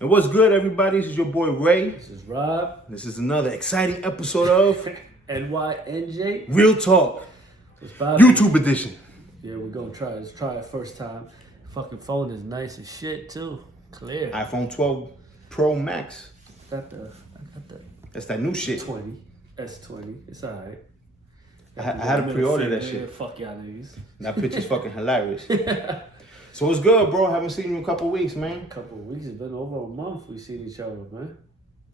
And what's good, everybody? This is your boy Ray. This is Rob. This is another exciting episode of NYNJ Real Talk, so YouTube edition. Yeah, we're gonna try. Let's try it first time. Fucking phone is nice as shit too. Clear. iPhone 12 Pro Max. I got the That's that new shit. S20. It's alright. I had to pre-order that shit. Fuck y'all niggas. That picture's fucking hilarious. So what's good, bro? Haven't seen you in a couple weeks, man. A couple of weeks. It's been over a month we seen each other, man.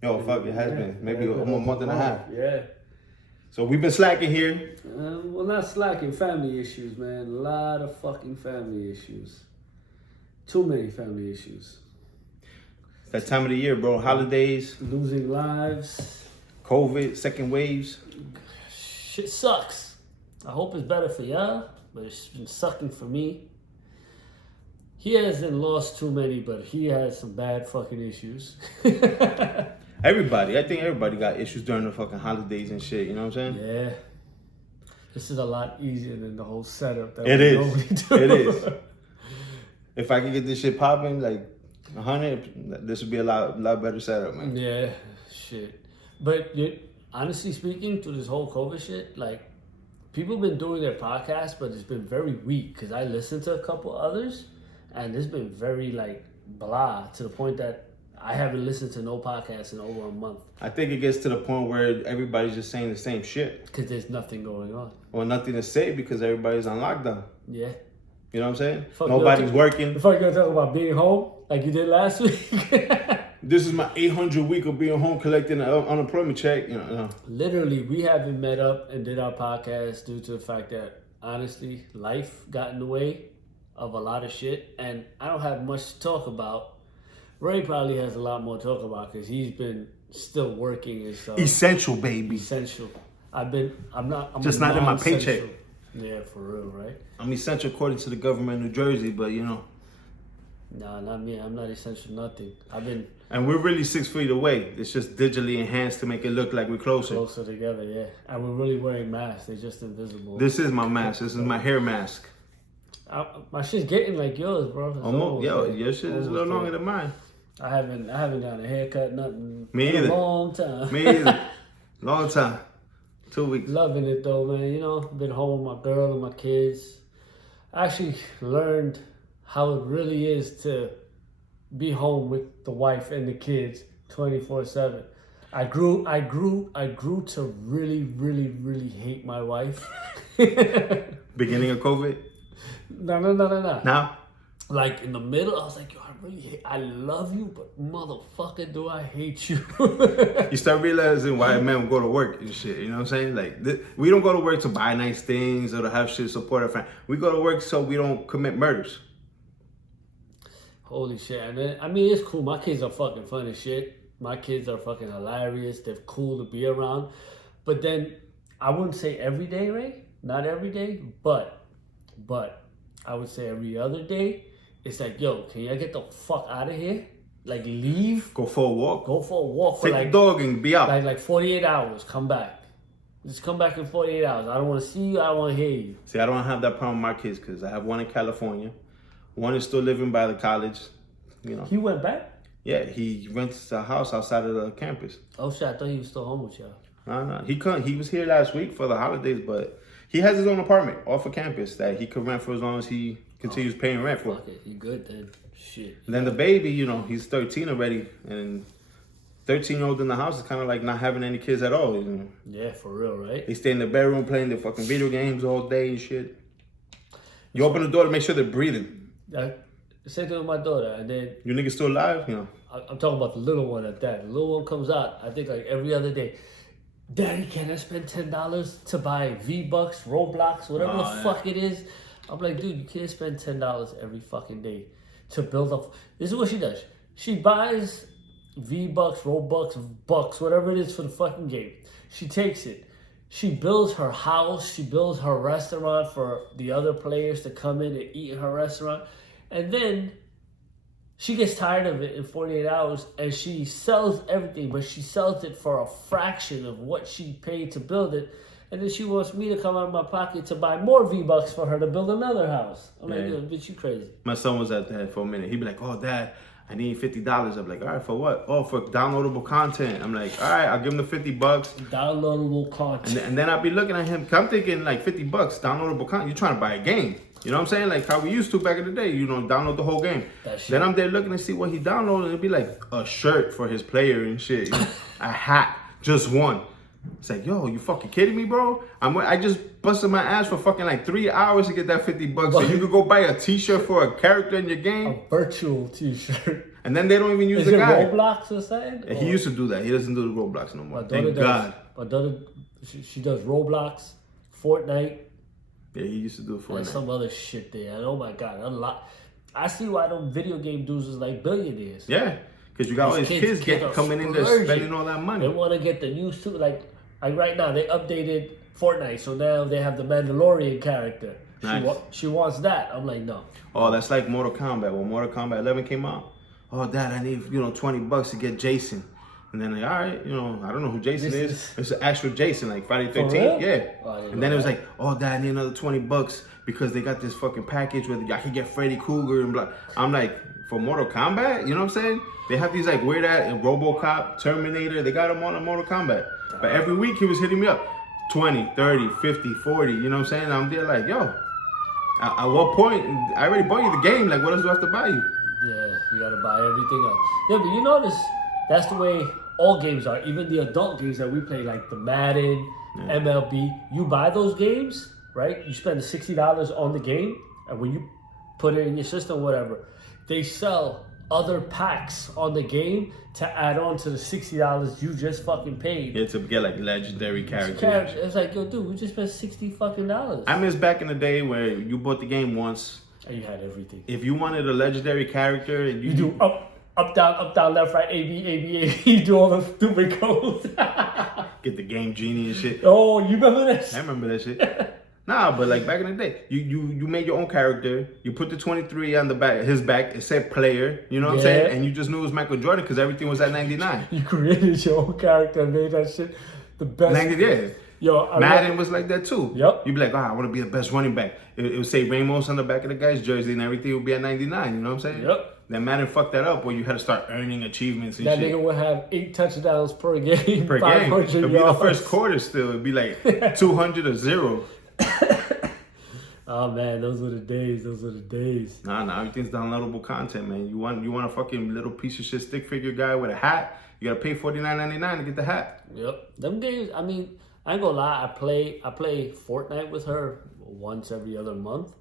Yo, fuck, it has been. Maybe almost a month and a half. Yeah. So we've been slacking here. Well, not slacking. Family issues, man. A lot of fucking family issues. Too many family issues. It's that time of the year, bro. Holidays, Losing lives. COVID, second waves. Shit sucks. I hope it's better for y'all, but it's been sucking for me. He hasn't lost too many, but he has some bad fucking issues. Everybody. I think everybody got issues during the fucking holidays and shit. You know what I'm saying? Yeah. This is a lot easier than the whole setup that It we is. normally do. It is. If I could get this shit popping, like 100, this would be a lot better setup, man. Yeah, shit. But honestly speaking, through this whole COVID shit, like, people been doing their podcasts, but it's been very weak. Because I listened to a couple others, and it's been very, like, blah, to the point that I haven't listened to no podcast in over a month. I think it gets to the point where everybody's just saying the same shit. Because there's nothing going on. Or nothing to say because everybody's on lockdown. Yeah. You know what I'm saying? Fuck, Nobody's working. The fuck you gonna talk about being home like you did last week? This is my 800th week of being home collecting an unemployment check. You know. Literally, we haven't met up and did our podcast due to the fact that, honestly, life got in the way of a lot of shit. And I don't have much to talk about. Ray probably has a lot more to talk about because he's been still working and stuff. Essential, baby. Essential. I'm not. Just not in my paycheck. Yeah, for real, right? I'm essential according to the government of New Jersey, but you know. Nah, not me. I'm not essential nothing. And we're really 6 feet away. It's just digitally enhanced to make it look like we're closer. Closer together, yeah. And we're really wearing masks. They're just invisible. This is my mask. This is my hair mask. My shit's getting like yours, bro. Your shit is a little longer than mine. I haven't gotten a haircut, nothing. Me in either. A long time. Me either. Long time. 2 weeks. Loving it though, man. You know, been home with my girl and my kids. I actually learned how it really is to be home with the wife and the kids 24/7. I grew to really, really, really hate my wife. Beginning of COVID? No. Now? Like in the middle, I was like, yo, I love you, but motherfucker, do I hate you. You start realizing why men go to work and shit, you know what I'm saying? Like, we don't go to work to buy nice things or to have shit to support our family. We go to work so we don't commit murders. Holy shit, man. I mean, it's cool. My kids are fucking fun as shit. My kids are fucking hilarious. They're cool to be around. But then, I wouldn't say every day, Ray. Not every day, but I would say every other day. It's like, yo, can you get the fuck out of here? Like, leave. Go for a walk. For Take like, the dog and be out. Like 48 hours. Come back. Just come back in 48 hours. I don't want to see you. I don't want to hear you. See, I don't have that problem with my kids because I have one in California. One is still living by the college. You know. He went back? Yeah, he rents a house outside of the campus. Oh, shit. I thought he was still home with y'all. No. He was here last week for the holidays, but he has his own apartment off of campus that he could rent for as long as he continues paying rent for. Fuck it. He good then. Shit. And then the baby, you know, he's 13 already, and 13-year-old in the house is kind of like not having any kids at all. You know? Yeah, for real, right? They stay in the bedroom playing their fucking video games all day and shit. You open the door to make sure they're breathing. Same thing with my daughter, and then You niggas still alive? You know. I'm talking about the little one at that. The little one comes out, I think like every other day. Daddy, can I spend $10 to buy V-Bucks, Roblox, whatever the fuck it is? I'm like, dude, you can't spend $10 every fucking day to build up. This is what she does. She buys V-Bucks, Robux, Bucks, whatever it is for the fucking game. She takes it. She builds her house. She builds her restaurant for the other players to come in and eat in her restaurant. And then she gets tired of it in 48 hours and she sells everything, but she sells it for a fraction of what she paid to build it. And then she wants me to come out of my pocket to buy more V-Bucks for her to build another house. I'm like, yo, bitch, you crazy. My son was at that for a minute. He'd be like, oh, Dad, I need $50. I'm like, all right, for what? Oh, for downloadable content. I'm like, all right, I'll give him the $50. Downloadable content. And then I'll be looking at him. I'm thinking like $50, downloadable content. You're trying to buy a game. You know what I'm saying? Like how we used to back in the day. You know, download the whole game. Then I'm there looking to see what he downloaded. It'd be like a shirt for his player and shit. You know? A hat, just one. It's like, yo, you fucking kidding me, bro? I just busted my ass for fucking like 3 hours to get that $50. So you could go buy a t-shirt for a character in your game. A virtual t-shirt. And then they don't even use Is the it guy. Roblox or something? He used to do that. He doesn't do the Roblox no more. Thank God. My daughter, she does Roblox, Fortnite. Yeah, he used to do Fortnite. And some other shit there. And oh my God, a lot. I see why them video game dudes is like billionaires. Yeah, because you got all these kids coming in there spending all that money. They want to get the news too. Like right now, they updated Fortnite, so now they have the Mandalorian character. Nice. She wants that. I'm like, no. Oh, that's like Mortal Kombat. When Mortal Kombat 11 came out, oh, Dad, I need $20 to get Jason. And then like, all right, I don't know who Jason is. It's an actual Jason, like Friday 13th. Yeah. Oh, and then it was like, oh, Dad, I need another $20 because they got this fucking package where I can get Freddy Krueger and blah. I'm like, for Mortal Kombat, you know what I'm saying? They have these like weird ass RoboCop, Terminator. They got them on Mortal Kombat. But every week he was hitting me up, 20, 30, 50, 40. You know what I'm saying? I'm there like, yo, at what point? I already bought you the game. Like, what else do I have to buy you? Yeah, you gotta buy everything else. Yeah, but you notice that's the way all games are. Even the adult games that we play, like the Madden, MLB. You buy those games, right? You spend $60 on the game, and when you put it in your system, whatever, they sell other packs on the game to add on to the $60 you just fucking paid. Yeah, to get like legendary characters. It's like, yo, dude, we just spent $60 I miss back in the day where you bought the game once. And you had everything. If you wanted a legendary character, you do up, down, left, right, A, B, A, B, A. You do all the stupid codes. Get the game genie and shit. Oh, you remember this? I remember that shit. Nah, but like back in the day, you made your own character. You put the 23 on the back, his back. It said player. You know what I'm saying? And you just knew it was Michael Jordan because everything was at 99. You created your own character and made that shit the best. 90, yeah. Yo, Madden was like that too. Yep. You'd be like, I want to be the best running back. It would say Ramos on the back of the guy's jersey and everything would be at 99. You know what I'm saying? Yep. Then Madden fucked that up where you had to start earning achievements and that shit. That nigga would have 8 touchdowns per game. Per game. It'd be the first quarter still. It'd be like 200 or 0. Oh man, those were the days. Nah, everything's downloadable content, man. You want a fucking little piece of shit stick figure guy with a hat? You gotta pay $49.99 to get the hat. Yep. Them games. I mean, I ain't gonna lie. I play Fortnite with her once every other month,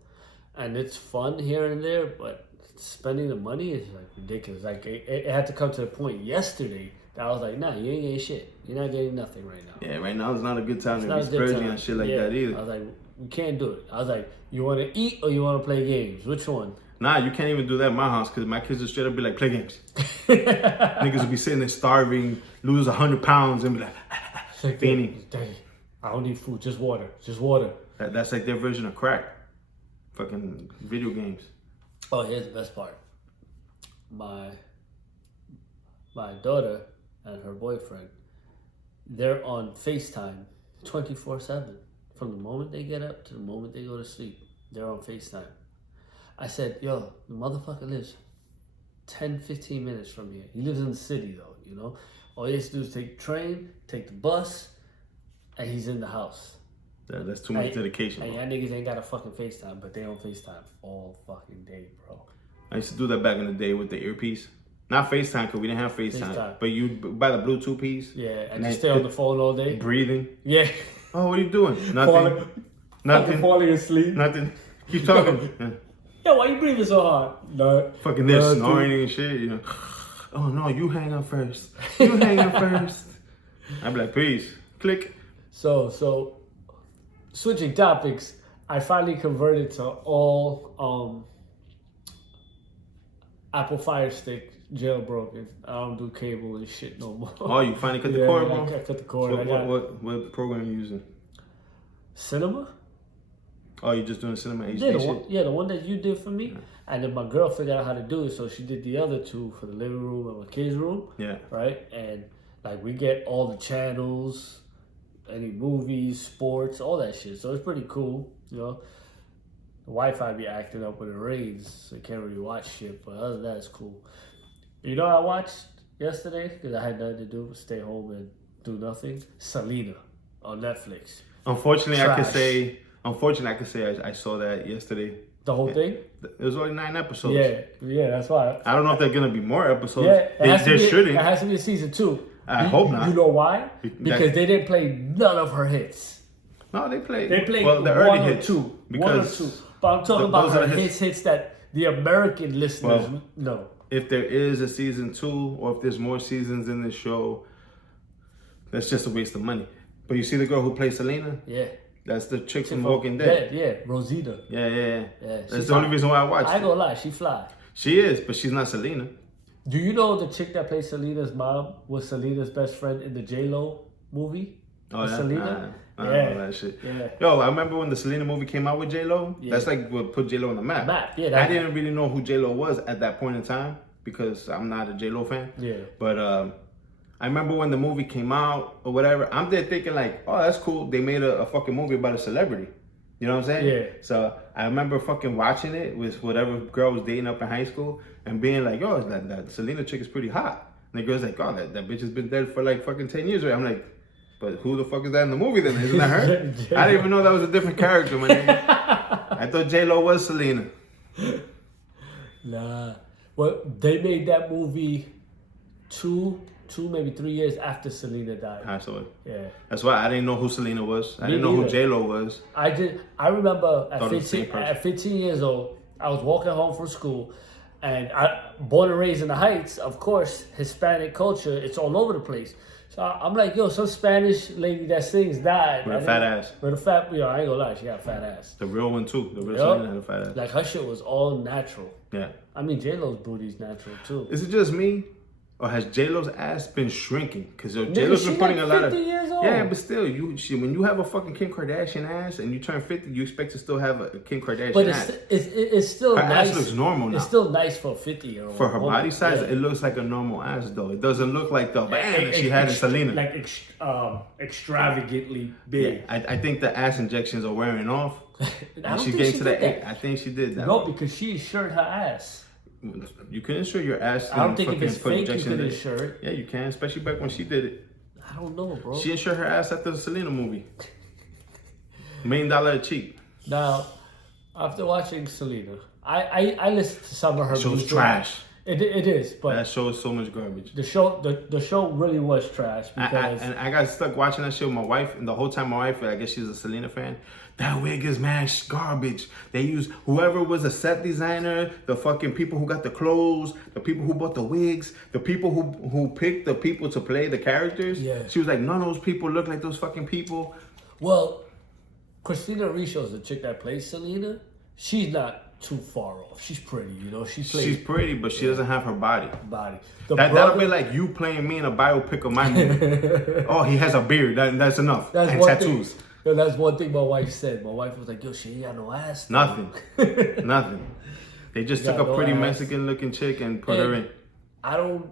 and it's fun here and there. But spending the money is like ridiculous. Like it had to come to the point yesterday that I was like, nah, you ain't getting shit. You're not getting nothing right now. Yeah, right now is not a good time to be splurging on shit like that either. I was like, we can't do it. I was like, you want to eat or you want to play games? Which one? Nah, you can't even do that in my house because my kids will straight up be like, play games. Niggas will be sitting there starving, lose 100 pounds and be like, Daddy, I don't need food, just water. That's like their version of crack. Fucking video games. Oh, here's the best part. My daughter and her boyfriend, they're on Facetime 24/7. From the moment they get up to the moment they go to sleep, they're on Facetime. I said, yo, the motherfucker lives 10, 15 minutes from here. He lives in the city though, you know? All he has to do is take the train, take the bus, and he's in the house. That's too much dedication. And y'all niggas ain't got a fucking FaceTime, but they on FaceTime all fucking day, bro. I used to do that back in the day with the earpiece. Not FaceTime, because we didn't have FaceTime. But you buy the Bluetooth piece. Yeah, and you stay on the phone all day. Breathing. Yeah. Oh, what are you doing? Nothing. Nothing. Falling asleep. Nothing. Keep talking. Yo, why you breathing so hard? No. Fucking this, snoring and shit, you know. Oh no, you hang up first. You hang up first. I'd be like, peace. Click. So switching topics, I finally converted to all Apple Fire Stick jailbroken. I don't do cable and shit no more. Oh, you finally cut the cord, bro? I cut the cord. What program are you using? Cinema? Oh, you're just doing Cinema HD shit? The one that you did for me. Yeah. And then my girl figured out how to do it, so she did the other two for the living room and my kids' room. Yeah. Right? And like we get all the channels, any movies, sports, all that shit. So it's pretty cool, you know. The Wi-Fi be acting up when it rains, so you can't really watch shit, but other than that, it's cool. You know what I watched yesterday? Because I had nothing to do but stay home and do nothing. Selena on Netflix. Unfortunately, I could say I saw that yesterday. The whole thing? It was only 9 episodes. Yeah, that's why. I don't know if there's gonna be more episodes. Yeah, there shouldn't. It has to be a season 2. I hope not. You know why? Because they didn't play none of her hits. No, they played. Well, the early one hits. or two. One or two. But I'm talking about her hits that the American listeners know. If there is a season 2, or if there's more seasons in this show, that's just a waste of money. But you see the girl who plays Selena? Yeah. That's the chick from Walking Dead. Yeah, Rosita. Yeah. That's the only reason why I watched it. I ain't gonna lie, she fly. She is, but she's not Selena. Do you know the chick that plays Selena's mom was Selena's best friend in the J-Lo movie? Oh, yeah? Selena? I don't know that shit. Yeah. Yo, I remember when the Selena movie came out with J-Lo. Yeah. That's like what put J-Lo on the map. Yeah, I didn't really know who J-Lo was at that point in time because I'm not a J-Lo fan. Yeah. But I remember when the movie came out or whatever, I'm there thinking like, oh, that's cool. They made a fucking movie about a celebrity. You know what I'm saying? Yeah. So I remember fucking watching it with whatever girl was dating up in high school and being like, yo, that Selena chick is pretty hot. And the girl's like, oh, that bitch has been dead for like fucking 10 years. Right? I'm like, but who the fuck is that in the movie then? Isn't that her? I didn't even know that was a different character, my nigga. I thought J-Lo was Selena. Nah. Well, they made that movie two, maybe 3 years after Selena died. I saw it. Yeah. That's why I didn't know who Selena was. I didn't know who J-Lo was. I remember at 15 years old, I was walking home from school, and born and raised in the Heights, of course, Hispanic culture, it's all over the place. So I'm like, yo, some Spanish lady that sings died. With a fat ass. With a fat, I ain't gonna lie, she got a fat ass. The real one too. The real Selena had a fat ass. Like her shit was all natural. Yeah. I mean, J-Lo's booty's natural too. Is it just me? Or has J-Lo's ass been shrinking? Because J-Lo's been putting a lot of... 50 years old. Yeah, but still, when you have a fucking Kim Kardashian ass and you turn 50, you expect to still have a Kim Kardashian ass. But it's still her nice. ass looks normal now. It's still nice for a 50-year-old. For her body size, it looks like a normal ass, though. It doesn't look like the bam that she had in Selena. Like extravagantly big. Yeah, I think the ass injections are wearing off. And she's getting to that. I think she did that. No, because she insured her ass. You can insure your ass. I don't think if it's fake, you can insure it. Yeah, you can, especially back when she did it. I don't know, bro. She insured her ass after the Selena movie. $1 million cheap. Now, after watching Selena, I listened to some of her music. The show's trash. It is, but that show is so much garbage. The show really was trash because I got stuck watching that show with my wife, and the whole time my wife, I guess she's a Selena fan. That wig is mad garbage. They use whoever was a set designer, the fucking people who got the clothes, the people who bought the wigs, the people who picked the people to play the characters. Yeah. She was like, none of those people look like those fucking people. Well, Christina Ricci's the chick that plays Selena. She's not too far off. She's pretty, you know. She's pretty, but she doesn't have her body. That'll be like you playing me in a biopic of my movie. Oh, he has a beard. That's enough. That's and one tattoos. Thing. Yo, that's one thing my wife said. My wife was like, yo, she ain't got no ass. Nothing. Nothing. They just took a pretty Mexican looking chick and put her in. I don't...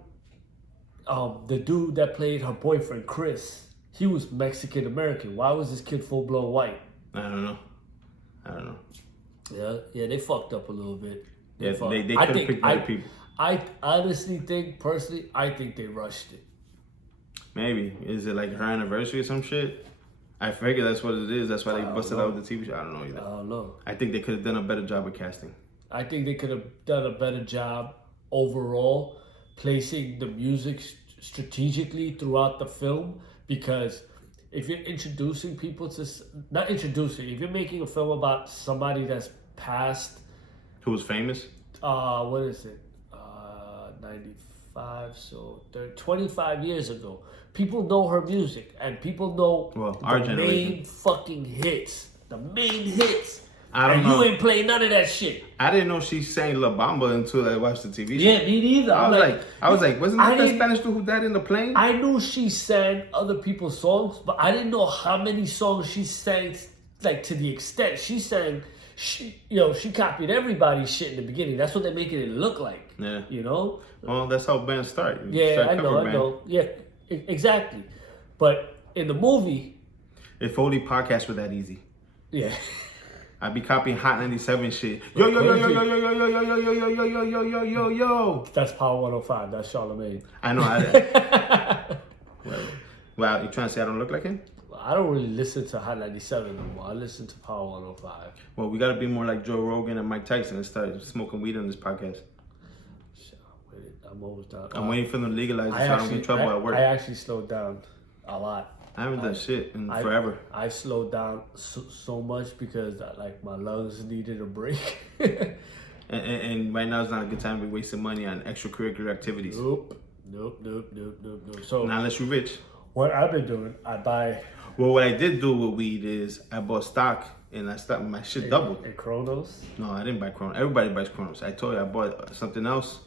the dude that played her boyfriend, Chris, he was Mexican American. Why was this kid full blown white? I don't know. Yeah, they fucked up a little bit. They could have picked better people. I honestly think, personally, I think they rushed it. Maybe. Is it like her anniversary or some shit? I figure that's what it is. That's why they busted out with the TV show. I don't know either. I don't know. I think they could have done a better job of casting. I think they could have done a better job overall placing the music strategically throughout the film, because if you're introducing people to, not introducing, if you're making a film about somebody that's passed. Who was famous? What is it? 95, so 25 years ago. People know her music, and people know the main fucking hits. The main hits. I don't know. You ain't playing none of that shit. I didn't know she sang La Bamba until I watched the TV show. Yeah, me neither. I was like, wasn't that the Spanish dude who died in the plane? I knew she sang other people's songs, but I didn't know how many songs she sang, like to the extent she sang. She copied everybody's shit in the beginning. That's what they're making it look like. Yeah. You know? Well, that's how bands start. Yeah, I know. Yeah, exactly. But in the movie... If only podcasts were that easy. Yeah. I be copying Hot 97 shit. Yo. That's Power 105. That's Charlamagne. I know. Wow, you trying to say I don't look like him? I don't really listen to Hot 97 no more. I listen to Power 105. Well, we gotta be more like Joe Rogan and Mike Tyson and start smoking weed on this podcast. I'm almost done. I'm waiting for them to legalize it so I don't get in trouble at work. I actually slowed down a lot. I haven't done shit in forever. I slowed down so much because like my lungs needed a break. and right now is not a good time to be wasting money on extracurricular activities. Nope. So not unless you're rich. What I've been doing, I buy. Well, what I did do with weed is I bought stock and I stopped my shit doubled. And Chronos? No, I didn't buy Chronos. Everybody buys Chronos. I told you I bought something else.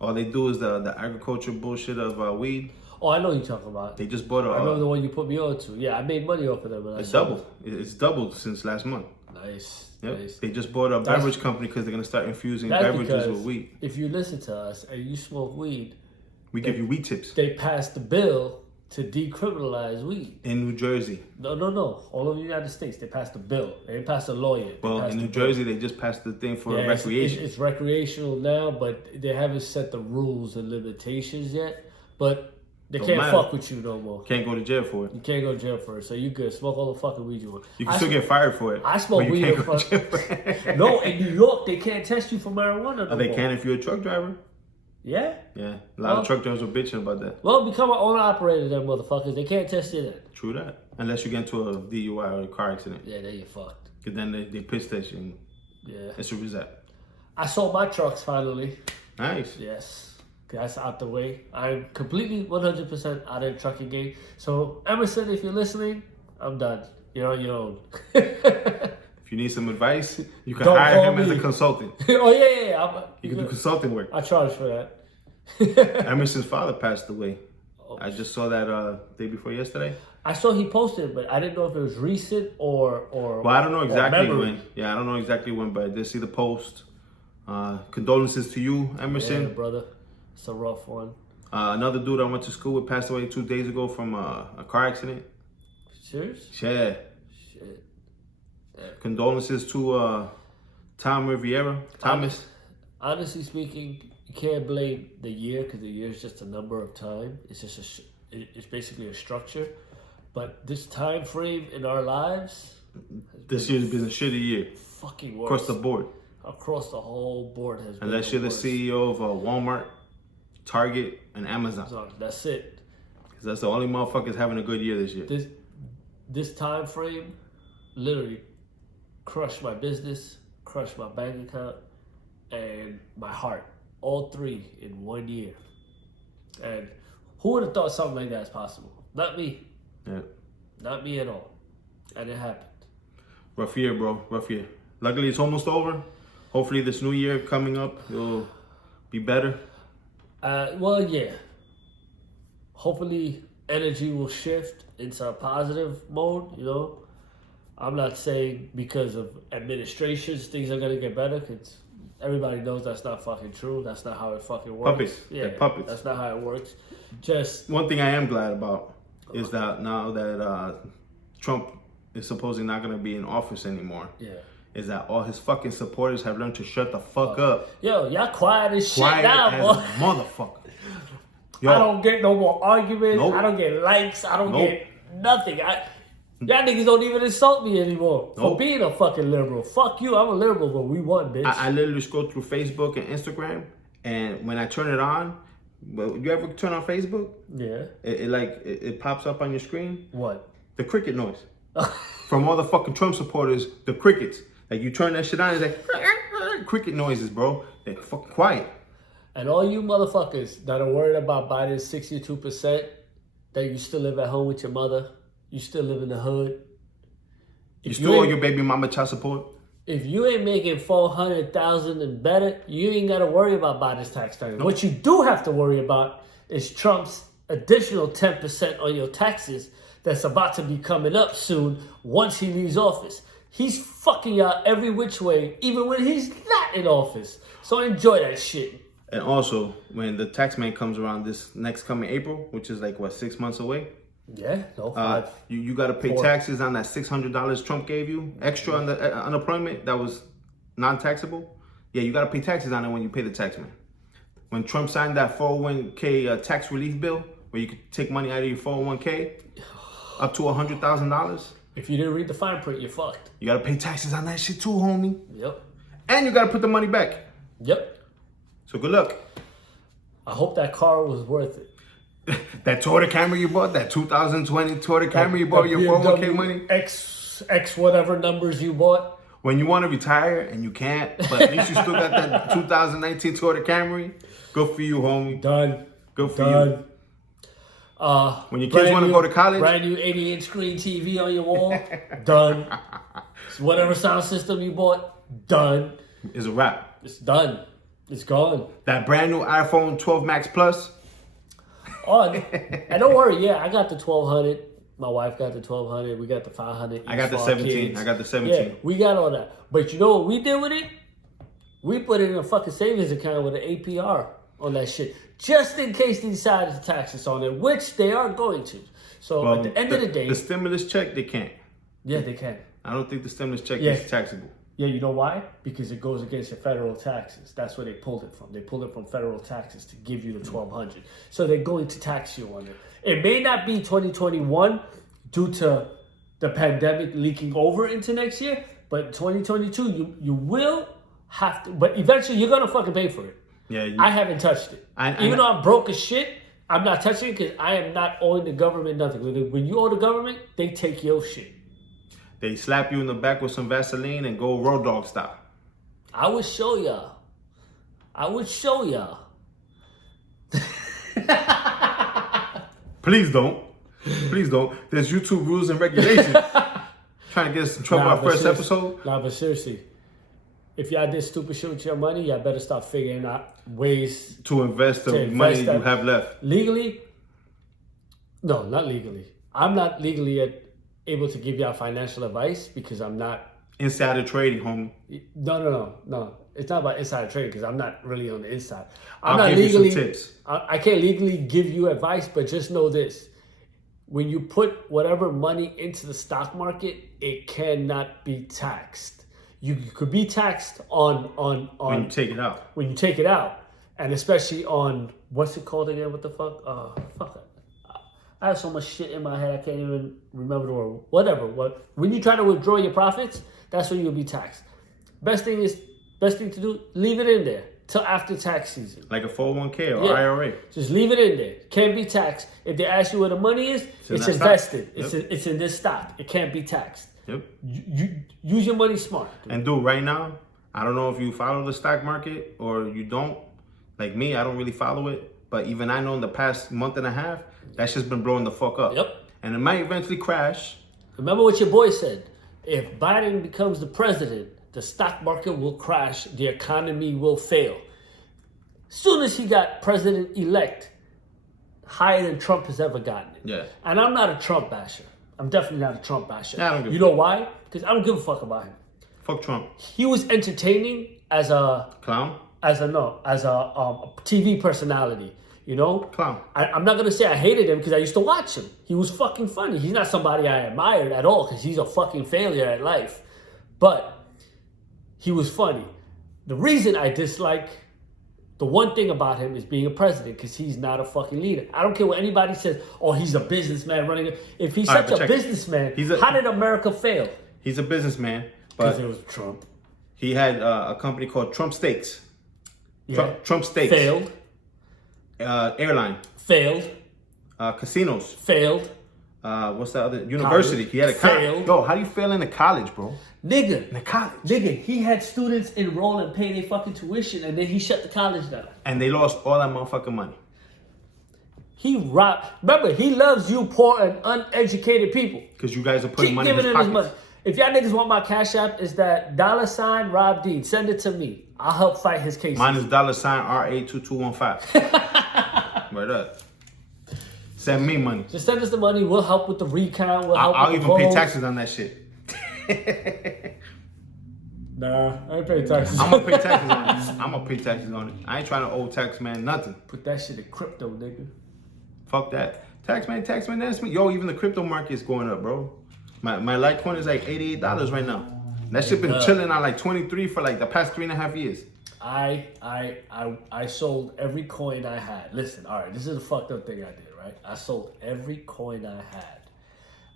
All they do is the agriculture bullshit of weed. Oh, I know what you're talking about. They just bought I remember the one you put me on to. Yeah, I made money off of them. It's doubled. It's doubled since last month. Nice. Yep. Nice. They just bought a beverage company because they're going to start infusing beverages with weed. If you listen to us and you smoke weed, we give you weed tips. They passed the bill to decriminalize weed. In New Jersey. No. All over the United States, they passed a bill. They didn't pass a law yet. Well, in New Jersey, they just passed the thing for recreation. It's recreational now, but they haven't set the rules and limitations yet. But they can't fuck with you no more. Can't go to jail for it. You can't go to jail for it, so you good. Smoke all the fucking weed you want. You can still get fired for it. I smoke weed. No, in New York, they can't test you for marijuana no They more. can if you're a truck driver. Yeah? Yeah. A lot of truck drivers were bitching about that. Well, become an owner-operator then, motherfuckers. They can't test you then. True that. Unless you get into a DUI or a car accident. Yeah, then you're fucked. Because then they piss test you. And it's a result. I sold my trucks finally. Nice. Yes. That's out the way. I'm completely 100% out of the trucking game. So, Emerson, if you're listening, I'm done. You're on your own. If you need some advice, you can Don't hire call him as me. a consultant. Oh, yeah. You can do consulting work. I charge for that. Emerson's father passed away. I just saw that day before yesterday. I saw he posted it, but I didn't know if it was recent or Well, I don't know exactly when. Yeah, I don't know exactly when, but I did see the post. Condolences to you, Emerson. Yeah, brother. It's a rough one. Another dude I went to school with passed away 2 days ago from a car accident. Serious? Yeah. Shit. Condolences to Thomas. Honestly speaking, you can't blame the year because the year is just a number of time. It's just it's basically a structure. But this time frame in our lives, this year's been a shitty year. Fucking worse. Across the board. Across the whole board has been. Unless you're the CEO of Walmart, Target, and Amazon. So that's it. Because that's the only motherfuckers having a good year this year. This time frame literally crushed my business, crushed my bank account, and my heart. All three in 1 year. And who would have thought something like that is possible? Not me. Yeah. Not me at all. And it happened. Rough year, bro. Rough year. Luckily, it's almost over. Hopefully, this new year coming up, it'll be better. Well, yeah. Hopefully, energy will shift into a positive mode, you know. I'm not saying because of administrations things are going to get better, because everybody knows that's not fucking true. That's not how it fucking works. Puppets. Yeah, they're puppets. That's not how it works. Just one thing I am glad about is that now that Trump is supposedly not going to be in office anymore. Yeah. Is that all his fucking supporters have learned to shut the fuck up. Yo, y'all quiet as shit quiet now, as boy. a motherfucker. Yo, I don't get no more arguments. Nope. I don't get likes. I don't Nope. get nothing. Y'all niggas don't even insult me anymore for being a fucking liberal. Fuck you, I'm a liberal, but we won, bitch. I literally scroll through Facebook and Instagram, and when I turn it on, well, you ever turn on Facebook? Yeah. It pops up on your screen. What? The cricket noise. From all the fucking Trump supporters, the crickets. Like you turn that shit on, it's like cricket noises, bro. They're fucking quiet. And all you motherfuckers that are worried about Biden's 62%, that you still live at home with your mother, you still live in the hood. You still owe your baby mama child support? If you ain't making $400,000 and better, you ain't got to worry about Biden's tax time. Nope. What you do have to worry about is Trump's additional 10% on your taxes that's about to be coming up soon once he leaves office. He's fucking y'all every which way, even when he's not in office. So enjoy that shit. And also, when the tax man comes around this next coming April, which is like, 6 months away? Yeah, no. 5. You got to pay 4. taxes on that $600 Trump gave you extra on the unemployment that was non-taxable. Yeah, you got to pay taxes on it when you pay the tax man. When Trump signed that 401k tax relief bill, where you could take money out of your 401k up to $100,000. If you didn't read the fine print, you're fucked. You got to pay taxes on that shit too, homie. Yep. And you got to put the money back. Yep. So good luck. I hope that car was worth it. That Toyota Camry you bought, that 2020 Toyota Camry you bought your 401k money. X whatever numbers you bought. When you want to retire and you can't, but at least you still got that 2019 Toyota Camry. Good for you, homie. Done. Good for you. When your kids want to go to college. Brand new 80-inch screen TV on your wall. Done. Whatever sound system you bought. Done. It's a wrap. It's done. It's gone. That brand new iPhone 12 Max Plus. Oh, and don't worry. Yeah, I got the 1200. My wife got the 1200. We got the 500. I got the 17. Kids. I got the 17. Yeah, we got all that. But you know what we did with it? We put it in a fucking savings account with an APR on that shit. Just in case they decided to tax us on it, which they are going to. So at the end of the day. The stimulus check, they can't. Yeah, they can. I don't think the stimulus check is taxable. Yeah, you know why? Because it goes against your federal taxes. That's where they pulled it from. They pulled it from federal taxes to give you the $1,200. So they're going to tax you on it. It may not be 2021 due to the pandemic leaking over into next year, but 2022 you will have to. But eventually you're gonna fucking pay for it. Yeah, I haven't touched it. Even though I'm broke as shit, I'm not touching it because I am not owing the government nothing. When you owe the government, they take your shit. They slap you in the back with some Vaseline and go road dog style. I would show y'all. Please don't. Please don't. There's YouTube rules and regulations. Trying to get us in trouble our first episode. Nah, but seriously, if y'all did stupid shit with your money, y'all better start figuring out ways to invest the money you have left. Legally? No, not legally. I'm not legally able to give y'all financial advice because I'm not insider trading, homie. No. It's not about insider trading because I'm not really on the inside. I'll give you some tips. I can't legally give you advice, but just know this. When you put whatever money into the stock market, it cannot be taxed. You could be taxed on when you take it out. When you take it out. And especially on, what's it called again? What the fuck? Fuck it. I have so much shit in my head I can't even remember the word. Whatever. When you try to withdraw your profits, that's when you'll be taxed. Best thing to do, leave it in there till after tax season. Like a 401k or IRA. Just leave it in there. Can't be taxed. If they ask you where the money is, it's invested. Yep. It's in this stock. It can't be taxed. Yep. You use your money smart. Dude. And dude, right now, I don't know if you follow the stock market or you don't. Like me, I don't really follow it. But even I know in the past month and a half, that's just been blowing the fuck up. Yep. And it might eventually crash. Remember what your boy said. If Biden becomes the president, the stock market will crash. The economy will fail. Soon as he got president-elect, higher than Trump has ever gotten it. Yeah. And I'm not a Trump basher. I'm definitely not a Trump basher. Yeah, I don't give you know why? Because I don't give a fuck about him. Fuck Trump. He was entertaining as a... Clown? As a TV personality. You know? Clown. I'm not going to say I hated him because I used to watch him. He was fucking funny. He's not somebody I admired at all because he's a fucking failure at life. But he was funny. The reason I dislike the one thing about him is being a president because he's not a fucking leader. I don't care what anybody says, oh, he's a businessman running it. If he's such a businessman, how did America fail? He's a businessman. Because it was Trump. He had a company called Trump Steaks. Yeah. Trump Steaks. Failed. Airline. Failed. Casinos. Failed. What's the other? University. College. He had a failed. Yo, how do you fail in a college, bro? Nigga. In a college. Nigga, he had students enroll and pay their fucking tuition and then he shut the college down. And they lost all that motherfucking money. He robbed. Remember, he loves you poor and uneducated people. Because you guys are putting Keep money in his giving pockets. him his money. If y'all niggas want my Cash App, is that $ Rob Dean. Send it to me. I'll help fight his case. Mine is $RA2215. Word up. Send me money. Just send us the money. We'll help with the recount. I'll even pay taxes on that shit. Nah, I ain't pay taxes. I'm gonna pay taxes on it. I'm gonna pay taxes on it. I ain't trying to owe tax man nothing. Put that shit in crypto, nigga. Fuck that. Tax man, that's me. Yo, even the crypto market is going up, bro. My Litecoin is like $88 right now. That shit been chilling on like 23 for like the past 3.5 years. I sold every coin I had. Listen, all right, this is a fucked up thing I did, right? I sold every coin I had.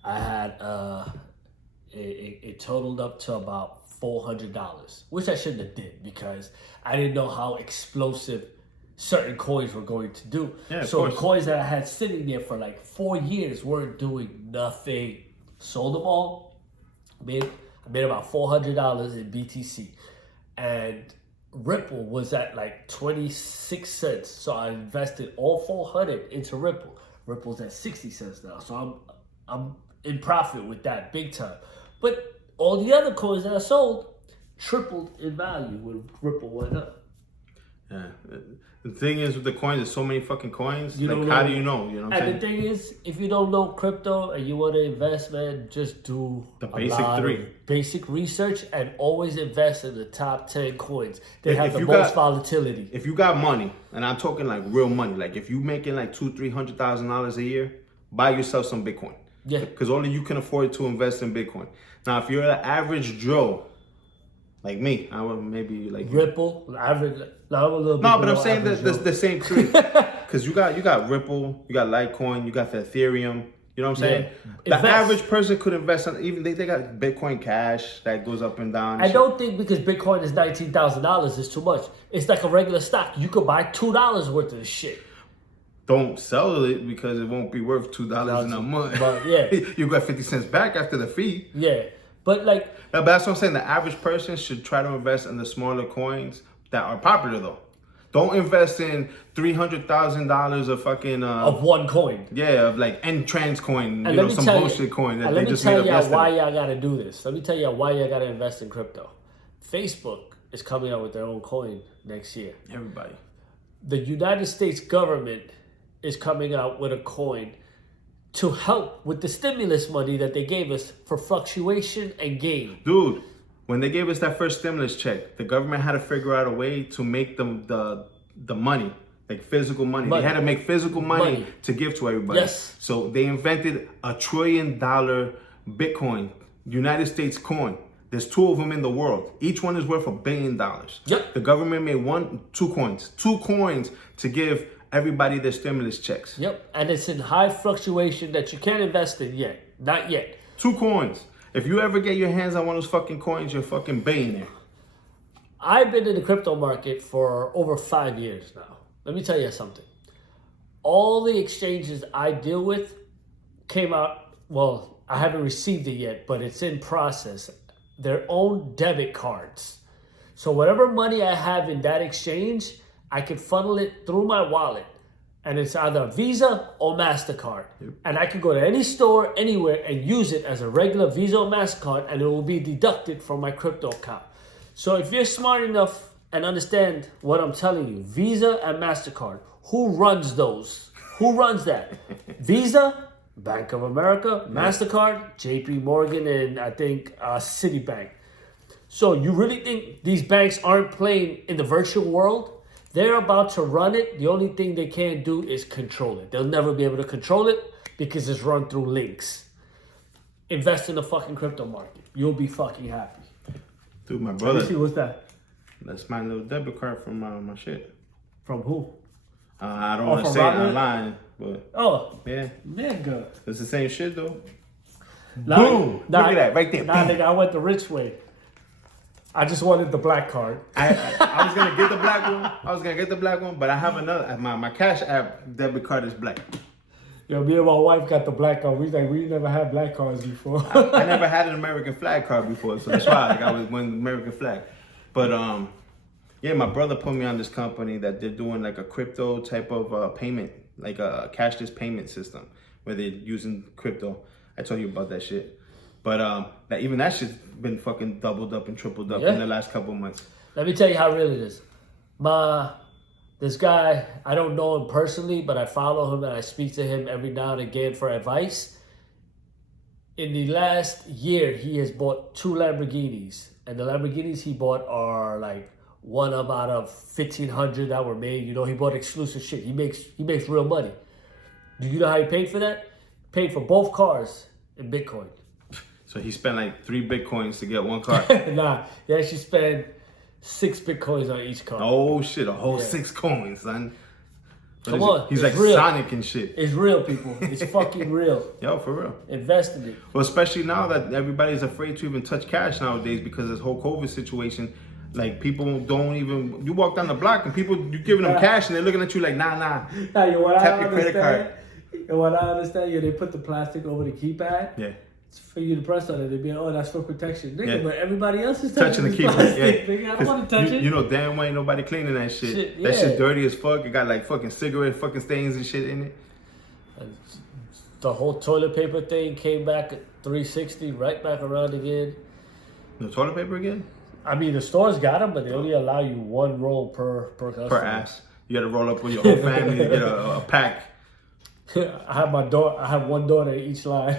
I had it totaled up to about $400, which I shouldn't have did because I didn't know how explosive certain coins were going to do. Yeah, so the coins that I had sitting there for like 4 years weren't doing nothing. Sold them all. I made about $400 in BTC, and Ripple was at like 26 cents. So I invested all 400 into Ripple. Ripple's at 60 cents now. So I'm in profit with that big time. But all the other coins that I sold tripled in value when Ripple went up. Yeah. The thing is with the coins, there's so many fucking coins. How do you know? You know what I'm saying? And the thing is, if you don't know crypto and you want to invest, man, just do the basic three. Basic research and always invest in the top 10 coins. They have the most volatility. If you got money, and I'm talking like real money, like if you making like $200,000-$300,000 a year, buy yourself some Bitcoin. Yeah. Because only you can afford to invest in Bitcoin. Now, if you're an average Joe, like me, I would maybe like Ripple, average. I'm a little bit. No, but I'm saying that the same three. Because you got Ripple, you got Litecoin, you got the Ethereum. You know what I'm saying? Yeah. The average person could invest in, even they got Bitcoin Cash that goes up and down. I don't think because Bitcoin is $19,000 is too much. It's like a regular stock. You could buy $2 worth of this shit. Don't sell it because it won't be worth $2 in a month. But yeah, you got 50 cents back after the fee. Yeah, but like. But that's what I'm saying. The average person should try to invest in the smaller coins that are popular though. Don't invest in $300,000 of fucking of one coin. Yeah, of like N-Trans coin, you know, some bullshit coin that they just made up yesterday. Let me tell you why y'all gotta do this. Let me tell you why y'all gotta invest in crypto. Facebook is coming out with their own coin next year. Everybody. The United States government is coming out with a coin to help with the stimulus money that they gave us for fluctuation and gain. Dude, when they gave us that first stimulus check, the government had to figure out a way to make them the money, like physical money. They had to make physical money to give to everybody. Yes. So they invented $1 trillion Bitcoin, United States coin. There's 2 of them in the world. Each one is worth $1 billion. Yep. The government made two coins to give everybody their stimulus checks. Yep, and it's in high fluctuation that you can't invest in yet. Not yet. 2 coins. If you ever get your hands on one of those fucking coins, you're a fucking billionaire. I've been in the crypto market for over 5 years now. Let me tell you something. All the exchanges I deal with came out, well, I haven't received it yet, but it's in process. Their own debit cards. So whatever money I have in that exchange, I can funnel it through my wallet. And it's either Visa or MasterCard. Yep. And I can go to any store, anywhere, and use it as a regular Visa or MasterCard, and it will be deducted from my crypto account. So if you're smart enough and understand what I'm telling you, Visa and MasterCard, who runs those? Who runs that? Visa, Bank of America, MasterCard, JP Morgan, and I think Citibank. So you really think these banks aren't playing in the virtual world? They're about to run it. The only thing they can't do is control it. They'll never be able to control it because it's run through links. Invest in the fucking crypto market. You'll be fucking happy. Dude, my brother. Let me see, what's that? That's my little debit card from my shit. From who? I don't want to say it online, but yeah, nigga. It's the same shit though. Boom! Look at that right there. Nah, nigga, I went the rich way. I just wanted the black card. I was gonna get the black one. But I have another. My Cash App debit card is black. Yo, me and my wife got the black card. We never had black cards before. I never had an American flag card before, so that's why I went American flag. But yeah, my brother put me on this company that they're doing like a crypto type of payment, like a cashless payment system where they're using crypto. I told you about that shit. But that shit's been fucking doubled up and tripled up in the last couple of months. Let me tell you how real it is. This guy, I don't know him personally, but I follow him and I speak to him every now and again for advice. In the last year, he has bought 2 Lamborghinis. And the Lamborghinis he bought are like one out of 1,500 that were made. You know, he bought exclusive shit. He makes real money. Do you know how he paid for that? Paid for both cars in Bitcoin. So he spent like 3 Bitcoins to get one car. Nah, he actually spent 6 Bitcoins on each car. Oh shit, a whole 6 coins, son. Come on. He's like real. Sonic and shit. It's real, people. It's fucking real. Yo, for real. Invest in it. Well, especially now that everybody's afraid to even touch cash nowadays because of this whole COVID situation. Like, people don't even... You walk down the block and people, you're giving them cash and they're looking at you like, nah. Nah, Tap your credit card. What I understand, they put the plastic over the keypad. Yeah. It's for you to press on it. They'd be like, oh, that's for protection. Nigga, but everybody else is touching the keypad. Plastic. Nigga, I don't want to touch it. You know damn well ain't nobody cleaning that shit. Yeah. That shit dirty as fuck. It got like fucking cigarette fucking stains and shit in it. And the whole toilet paper thing came back at 360, right back around again. No toilet paper again? I mean, the stores got them, but they only allow you 1 roll per customer. Per ass. You got to roll up with your whole family to get a pack. I have one daughter in each line.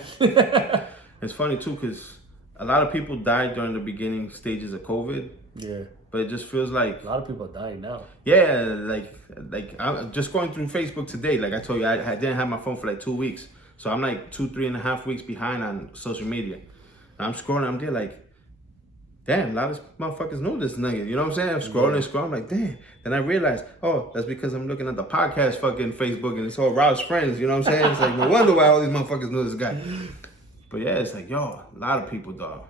It's funny too, because a lot of people died during the beginning stages of COVID. Yeah. But it just feels like... A lot of people are dying now. Yeah, like I'm just going through Facebook today. Like I told you, I didn't have my phone for like 2 weeks. So I'm like 3.5 weeks behind on social media. And I'm scrolling, I'm there like, damn, a lot of motherfuckers know this nigga. You know what I'm saying? I'm scrolling, I'm like, damn. Then I realized, oh, that's because I'm looking at the podcast fucking Facebook and it's all Rob's friends. You know what I'm saying? It's like, no wonder why all these motherfuckers know this guy. But yeah, it's like, yo, a lot of people, dog.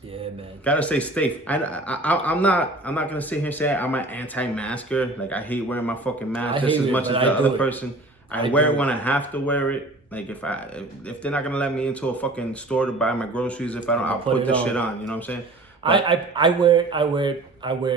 Yeah, man. Gotta stay safe. I'm not gonna sit here and say I'm an anti-masker. Like, I hate wearing my fucking mask just as much as the other person. I wear it when I have to wear it. Like, if they're not gonna let me into a fucking store to buy my groceries, if I don't, I'll put the shit on. You know what I'm saying? But I wear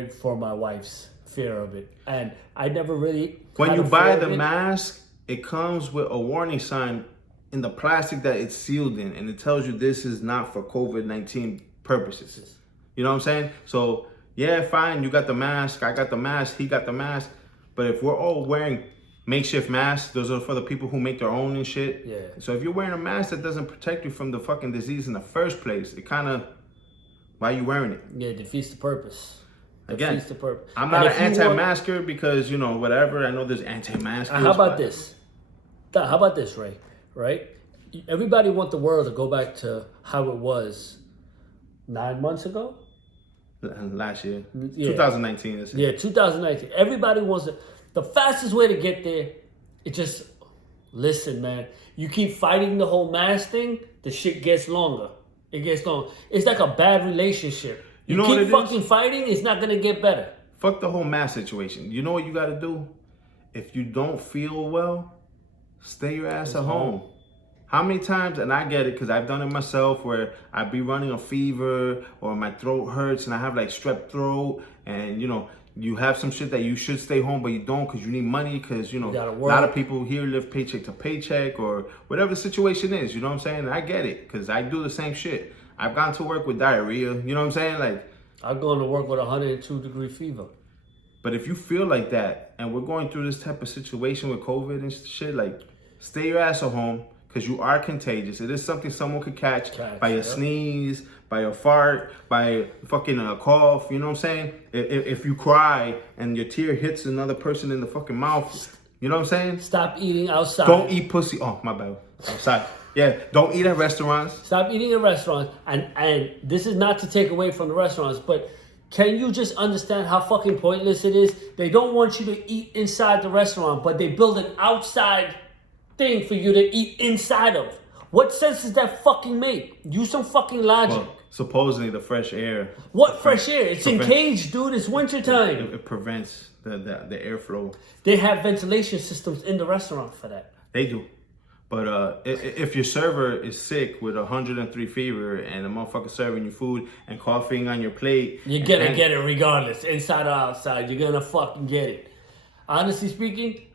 it for my wife's fear of it, and I never really. When you buy the mask, it comes with a warning sign in the plastic that it's sealed in, and it tells you this is not for COVID-19 purposes. You know what I'm saying? So yeah, fine, you got the mask, I got the mask, he got the mask, but if we're all wearing makeshift masks, those are for the people who make their own and shit. Yeah. So if you're wearing a mask that doesn't protect you from the fucking disease in the first place, it kind of, why are you wearing it? Yeah, it defeats the purpose. Again, Defeats the purpose. I'm not an anti-masker because, you know, whatever, I know there's anti-maskers. How about this? How about this, Ray? Right? Everybody wants the world to go back to how it was 9 months ago? Last year. Yeah. 2019. This Yeah, 2019. Everybody wants it. The fastest way to get there, it just, listen, man. You keep fighting the whole mask thing, the shit gets longer. It gets longer. It's like a bad relationship. You know keep fucking fighting, it's not going to get better. Fuck the whole mask situation. You know what you got to do? If you don't feel well, stay your ass at home. How many times, and I get it because I've done it myself, where I be running a fever or my throat hurts and I have like strep throat, and you know, you have some shit that you should stay home, but you don't because you need money because, you know, a lot of people here live paycheck to paycheck or whatever the situation is, you know what I'm saying? And I get it because I do the same shit. I've gone to work with diarrhea, you know what I'm saying? Like, I'm going to work with 102-degree fever. But if you feel like that, and we're going through this type of situation with COVID and shit, like, stay your ass at home. Because you are contagious. It is something someone could catch by a sneeze, by a fart, by fucking a cough. You know what I'm saying? If you cry and your tear hits another person in the fucking mouth, you know what I'm saying? Stop eating outside. Don't eat pussy. Oh, my bad. Outside. Yeah, don't eat at restaurants. Stop eating at restaurants. And this is not to take away from the restaurants, but can you just understand how fucking pointless it is? They don't want you to eat inside the restaurant, but they build an outside thing for you to eat inside of. What sense does that fucking make? Use some fucking logic. Well, supposedly the fresh air. What fresh air? It's encaged, dude. It's wintertime. It prevents the airflow. They have ventilation systems in the restaurant for that. They do. But if your server is sick with 103 fever and a motherfucker serving you food and coughing on your plate, you're gonna get it regardless, inside or outside. You're gonna fucking get it. Honestly speaking,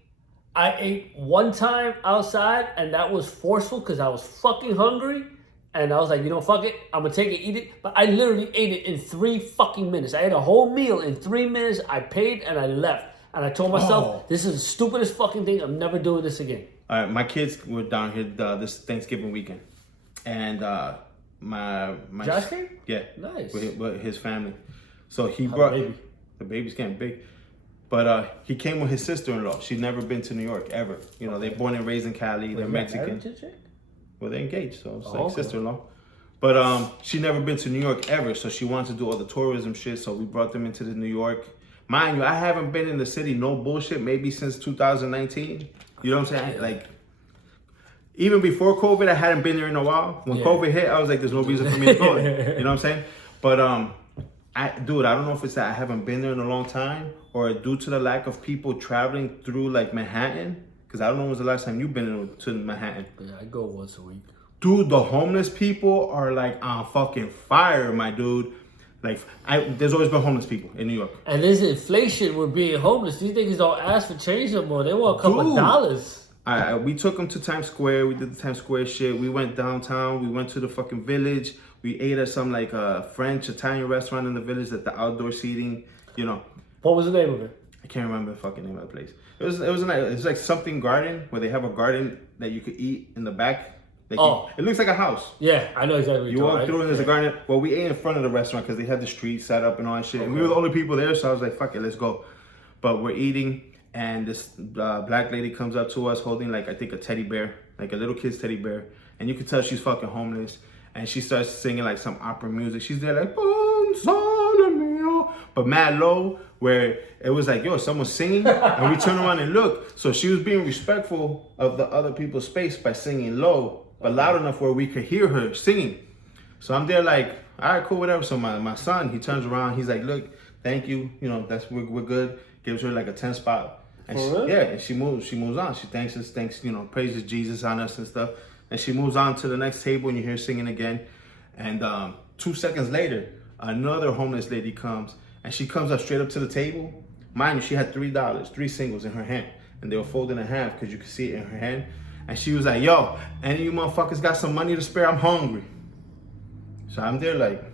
I ate one time outside, and that was forceful because I was fucking hungry. And I was like, you know, fuck it. I'm going to take it, eat it. But I literally ate it in 3 fucking minutes. I ate a whole meal in 3 minutes. I paid, and I left. And I told myself, this is the stupidest fucking thing. I'm never doing this again. All right, my kids were down here this Thanksgiving weekend. And my Josh came? Yeah. Nice. With his family. So he brought... The baby's getting big. But he came with his sister-in-law. She'd never been to New York ever. You know, they're born and raised in Cali. They're Mexican. Well, they're engaged, so it's like sister-in-law. But she never been to New York ever, so she wanted to do all the tourism shit. So we brought them into the New York. Mind you, I haven't been in the city, no bullshit, maybe since 2019. You know what I'm saying? Yeah. Like, even before COVID, I hadn't been there in a while. When COVID hit, I was like, there's no reason for me to go there. You know what I'm saying? But I don't know if it's that I haven't been there in a long time or due to the lack of people traveling through like Manhattan. Because I don't know when was the last time you've been to Manhattan. Yeah, I go once a week. Dude, the homeless people are like on fucking fire, my dude. Like, there's always been homeless people in New York. And there's inflation with being homeless. These niggas don't ask for change no more. They want a couple dollars. We took them to Times Square. We did the Times Square shit. We went downtown. We went to the fucking Village. We ate at some like French, Italian restaurant in the Village at the outdoor seating, you know. What was the name of it? I can't remember the fucking name of the place. It was like something garden where they have a garden that you could eat in the back. Like it looks like a house. Yeah, I know exactly what you walk through and there's a garden. Well, we ate in front of the restaurant because they had the street set up and all that shit. And we were the only people there, so I was like, fuck it, let's go. But we're eating, and this black lady comes up to us holding like, I think a teddy bear, like a little kid's teddy bear. And you can tell she's fucking homeless. And she starts singing like some opera music. She's there like, Bon sole mio, but mad low, where it was like, yo, someone's singing. And we turn around and look. So she was being respectful of the other people's space by singing low, but loud enough where we could hear her singing. So I'm there like, all right, cool, whatever. So my son, he turns around. He's like, look, thank you. You know, we're good. Gives her like a 10 spot. And and she moves on. She thanks, you know, praises Jesus on us and stuff. And she moves on to the next table and you hear her singing again. And 2 seconds later, another homeless lady comes and she comes up straight up to the table. Mind you, she had $3, 3 singles in her hand. And they were folded in half because you could see it in her hand. And she was like, yo, any of you motherfuckers got some money to spare? I'm hungry. So I'm there like,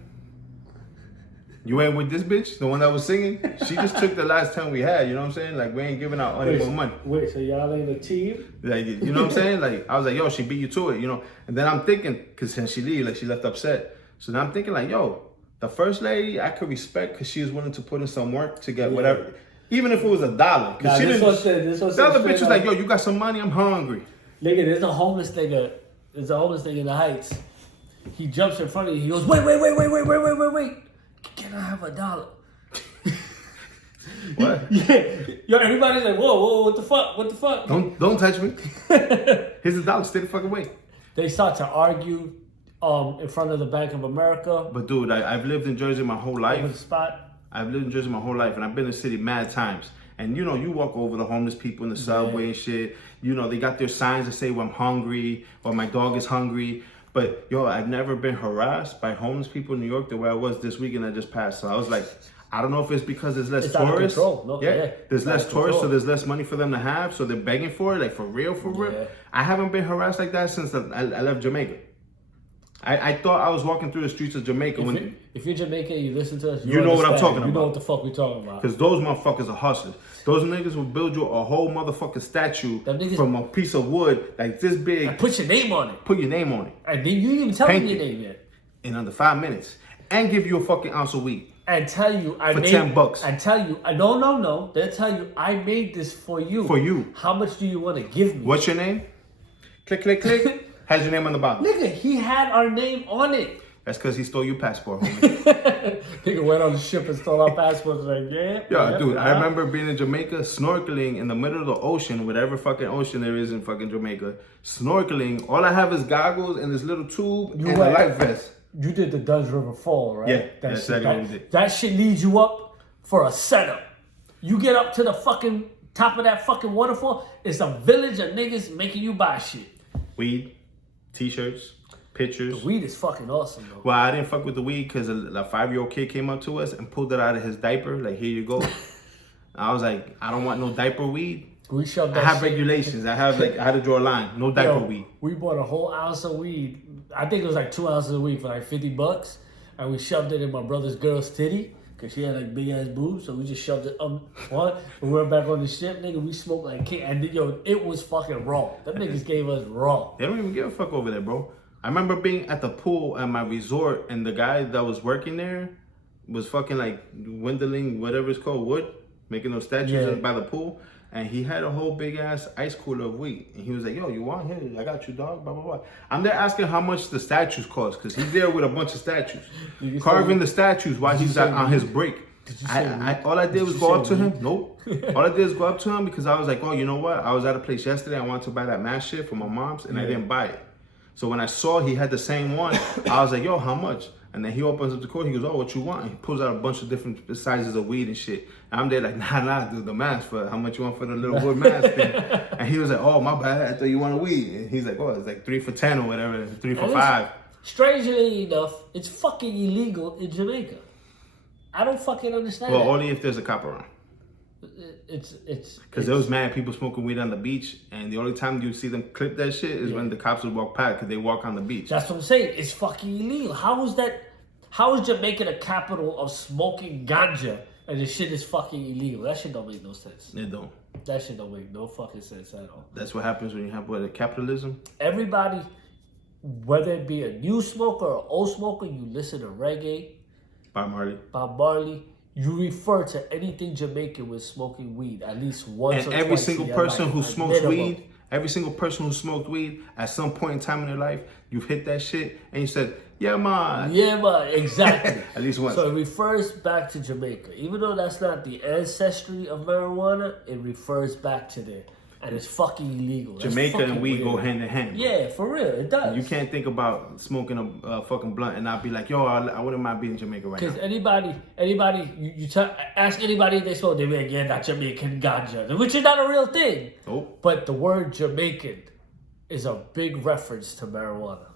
you ain't with this bitch? The one that was singing? She just took the last 10 we had, you know what I'm saying? Like, we ain't giving out any more money. Wait, so y'all ain't a team? Like, you know what I'm saying? Like, I was like, yo, she beat you to it, you know? And then I'm thinking, because since she leave, like, she left upset. So now I'm thinking like, yo, the first lady I could respect because she was willing to put in some work to get whatever. Even if it was $1. Because she didn't. The other bitch was like, yo, you got some money? I'm hungry. Nigga, there's a homeless nigga in the Heights. He jumps in front of you. He goes, wait. Can I have $1? What? Yeah. Yo, everybody's like, whoa, what the fuck? Don't touch me. Here's $1. Stay the fucking way. They start to argue in front of the Bank of America. But dude, I've lived in Jersey my whole life. Over the spot. I've lived in Jersey my whole life, and I've been in the city mad times. And you know, you walk over the homeless people in the subway and shit. You know, they got their signs that say, well, I'm hungry, or my dog is hungry. But yo, I've never been harassed by homeless people in New York the way I was this weekend that just passed. So I was like, I don't know if it's because there's less tourists. No, there's less tourists, so there's less money for them to have. So they're begging for it, like for real. Yeah. I haven't been harassed like that since I left Jamaica. I thought I was walking through the streets of Jamaica if you're Jamaican, you listen to us. You know what I'm talking about. You know what the fuck we talking about. Because those motherfuckers are hustlers. Those niggas will build you a whole motherfucking statue from a piece of wood like this big. And put your name on it. Put your name on it. And then you didn't even tell me your name yet. In under 5 minutes. And give you a fucking ounce of weed. And tell you for $10. And tell you, no. They'll tell you, I made this for you. For you. How much do you want to give me? What's your name? Click. Has your name on the bottom. Nigga, he had our name on it. That's because he stole your passport, homie. Nigga went on the ship and stole our passports. Like, dude, I remember being in Jamaica, snorkeling in the middle of the ocean, whatever fucking ocean there is in fucking Jamaica. Snorkeling. All I have is goggles and this little tube and a life vest. You did the Duns River Fall, right? Yeah, that's exactly what we did. That shit leads you up for a setup. You get up to the fucking top of that fucking waterfall, it's a village of niggas making you buy shit. Weed, t-shirts, pictures. The weed is fucking awesome, though. Well, I didn't fuck with the weed because a 5-year-old kid came up to us and pulled it out of his diaper. Like, here you go. I was like, I don't want no diaper weed. We shoved that I have regulations. I had to draw a line. No diaper weed. We bought a whole ounce of weed. I think it was like 2 ounces of weed for like $50. And we shoved it in my brother's girl's titty. Cause she had like big ass boobs, so we just shoved it one. We went back on the ship, nigga. We smoked like king, and yo, it was fucking raw. Them niggas gave us raw. They don't even give a fuck over there, bro. I remember being at the pool at my resort, and the guy that was working there was fucking like dwindling, whatever it's called, wood. making those statues by the pool. And he had a whole big ass ice cooler of weed. And he was like, yo, you want? Here, I got you, dog, blah, blah, blah. I'm there asking how much the statues cost, because he's there with a bunch of statues. Carving the statues while he's on his break. All I did was go up to him. Nope. All I did was go up to him because I was like, oh, you know what? I was at a place yesterday. I wanted to buy that mask shit for my mom's, and I didn't buy it. So when I saw he had the same one, I was like, yo, how much? And then he opens up the code. He goes, oh, what you want? And he pulls out a bunch of different sizes of weed and shit. And I'm there like, nah, dude, the mask for how much you want for the little wood mask thing? And he was like, oh, my bad. I thought you wanted weed. And he's like, oh, it's like 3 for $10 or whatever, 3 for $5. Strangely enough, it's fucking illegal in Jamaica. I don't fucking understand. Well, only if there's a cop around. It's because there was mad people smoking weed on the beach, and the only time you see them clip that shit is when the cops would walk past, because they walk on the beach. That's what I'm saying. It's fucking illegal. How is Jamaica the capital of smoking ganja and this shit is fucking illegal? That shit don't make no sense. It don't. That shit don't make no fucking sense at all. That's what happens when you have capitalism. Everybody, whether it be a new smoker or old smoker, you listen to reggae. Bob Marley. You refer to anything Jamaican with smoking weed at least once or twice. And every single person who smokes weed, every single person who smoked weed at some point in time in their life, you've hit that shit and you said, yeah, man. Yeah, man, exactly. At least once. So it refers back to Jamaica. Even though that's not the ancestry of marijuana, it refers back to there. And it's fucking illegal. Jamaica and weed go hand in hand. Bro. Yeah, for real, it does. You can't think about smoking a fucking blunt and not be like, yo, I wouldn't mind being in Jamaica right now. Because you ask anybody if they smoke, they be like, yeah, that Jamaican ganja, which is not a real thing. Nope. But the word Jamaican is a big reference to marijuana.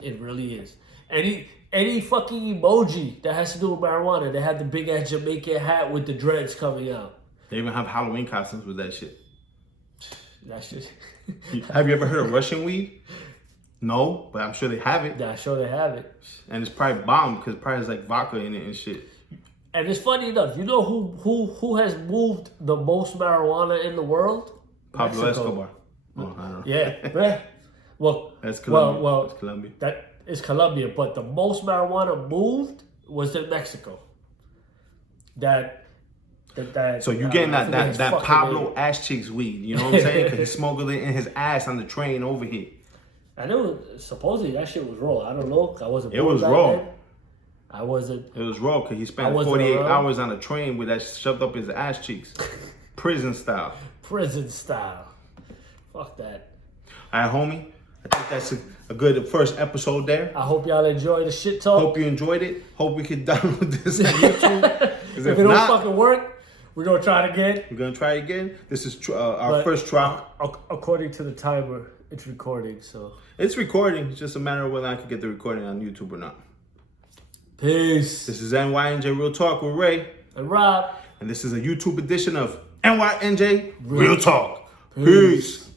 It really is. Any fucking emoji that has to do with marijuana, they have the big ass Jamaican hat with the dreads coming out. They even have Halloween costumes with that shit. That shit. Have you ever heard of Russian weed? No, but I'm sure they have it. Yeah, I'm sure they have it. And it's probably bomb because it probably has like vodka in it and shit. And it's funny enough, you know who has moved the most marijuana in the world? Pablo Escobar. Oh, I don't know. Yeah. Well, that's Colombia. Well, it's Colombia. That is Colombia, but the most marijuana moved was in Mexico. So you getting that Pablo ass cheeks weed, you know what I'm saying? Because he smuggled it in his ass on the train over here. I know supposedly that shit was raw. I don't know. I wasn't. It was raw. Then. I wasn't. It was raw because he spent 48 hours on a train with that shoved up his ass cheeks, prison style. Prison style. Fuck that. All right, homie. I think that's a good first episode there. I hope y'all enjoyed the shit talk. Hope you enjoyed it. Hope we can download this on YouTube. If it don't fucking work, we're going to try it again. We're going to try it again. This is our first try. According to the timer, it's recording, so. It's recording. It's just a matter of whether I can get the recording on YouTube or not. Peace. This is NYNJ Real Talk with Ray. And Rob. And this is a YouTube edition of NYNJ Real Talk. Peace.